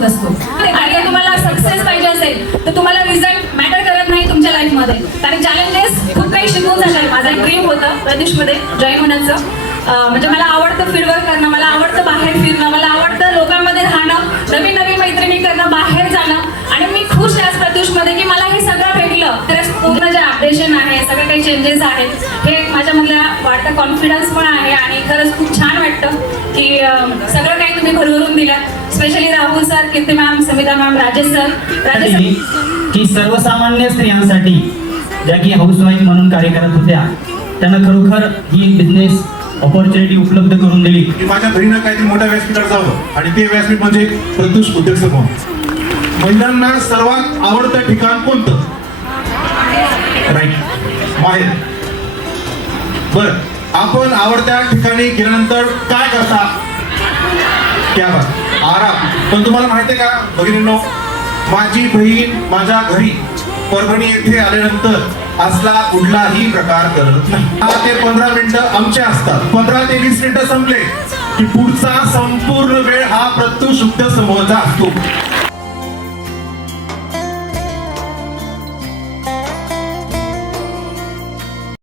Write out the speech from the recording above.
होत असतो. आणि जर तुम्हाला सक्सेस पाहिजे असेल तर तुम्हाला रिझल्ट मॅटर करत नाही तुमच्या लाईफमध्ये, कारण चॅलेंजेस खूप काही शिकवून झालंय. माझं एक ड्रीम होतं प्रदेशमध्ये जॉईन होण्याचं. म्हणजे मला आवडतं फील्डवर्क करणं, मला आवडतं बाहेर फिरणं, मला आवडतं लोकांमध्ये राहणं, नवीन नवीन मैत्रिणी करणं, बाहेर जाणं. आणि मी खुश आहे आज प्रत्युषमध्ये की मला हे सगळं भेटलं. तर पूर्ण जे अपडेशन आहे, सगळे काही चेंजेस आहेत, हे माझ्यामधल्या वाढता कॉन्फिडन्स पण आहे. आणि खरंच खूप छान वाटतं की सगळं काही तुम्ही भरभरून दिलं. Specially Rahul sir, Kirti ma'am, Samita ma'am, Rajesh sir. की सर्वसामान्य स्त्रियांसाठी ज्या की हाऊसवाईफ म्हणून कार्य करत होत्या, त्यांना खरोखर ही बिझनेस ऑपॉर्च्युनिटी उपलब्ध करून दिली. माझ्या घरीनं काहीतरी मोठ्या व्यासपीठावर जावं आणि ते व्यासपीठ म्हणजे प्रत्युष उद्योग समूह. महिलांना सर्वात आवडतं ठिकाण कोणतं? राईट, बाहेर. बर, आपण आवडत्या ठिकाणी गेल्यानंतर काय करता? क्या बात, आराम. पण तुम्हाला माहिती आहे का भगिनींनो, माझी बहीण माझ्या घरी परभणी येथे आल्यानंतर असला कुठलाही प्रकार करत नाही. 10 ते 15 मिनिटं आमचे असतात. 15 ते 20 मिनिटं संपले की पुढचा संपूर्ण वेळ हा प्रत्युष उद्योग समूहाचा असतो.